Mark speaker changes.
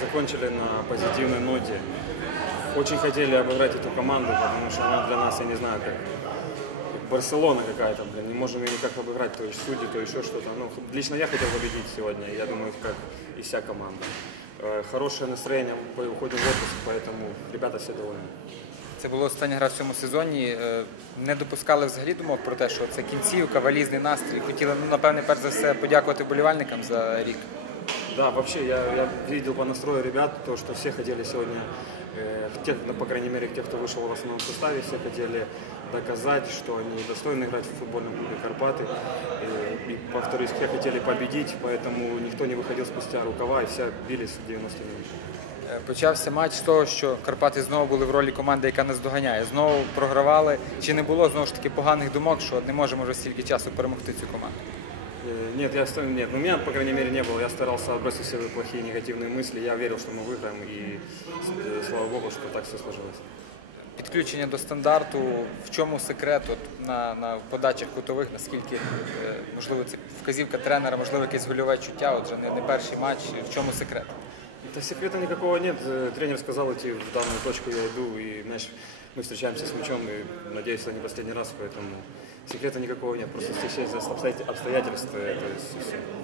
Speaker 1: Закончили на позитивной ноте. Очень хотели обыграть эту команду, потому что она для нас, я не знаю, как как Барселона какая-то, блин, не можем ее никак обыграть, то есть судьи, то еще что-то. Ну, лично я хотел победить сегодня, я думаю, как и вся команда. Э, Хорошее настроение, мы уходим в отпуск, поэтому ребята все довольны.
Speaker 2: Це була остання гра в цьому сезоні. Е, Не допускали взагалі думок про те, що це кінцівка, валізний настрій. Хотіли, ну, напевне, перш за все подякувати болівальникам за рік.
Speaker 1: Да, вообще, я, я видел по настрою ребят, то, что все хотели сегодня, э, те, ну, по крайней мере, те, кто вышел в основном составе, все хотели доказать, что они достойны играть в футбольном клубе «Карпаты». И, и повторюсь, все хотели победить, поэтому никто не выходил спустя рукава, и все бились в 90 минут.
Speaker 2: Е, Почався матч з того, що Карпати знову були в ролі команди, яка нас доганяє. Знову програвали. Чи не було знову ж таки поганих думок, що не можемо вже стільки часу перемогти цю команду?
Speaker 1: Э, Нет, я, ста- нет, ну, у меня, по крайней мере, не было. Я старался отбросить все плохие негативные мысли. Я верил, что мы выиграем, и э, слава богу, что так все сложилось.
Speaker 2: Підключення до стандарту, в чому секрет от, на, на подачах кутових, наскільки е, можливо це вказівка тренера, можливо, якесь гольове чуття, отже, не, не перший матч. В чому секрет?
Speaker 1: Да секрета никакого нет. Э, Тренер сказал идти в данную точку, я иду, и знаешь, мы встречаемся с мячом, и надеюсь, это не последний раз, поэтому секрета никакого нет. Просто стечение обстоятельств, это и всё.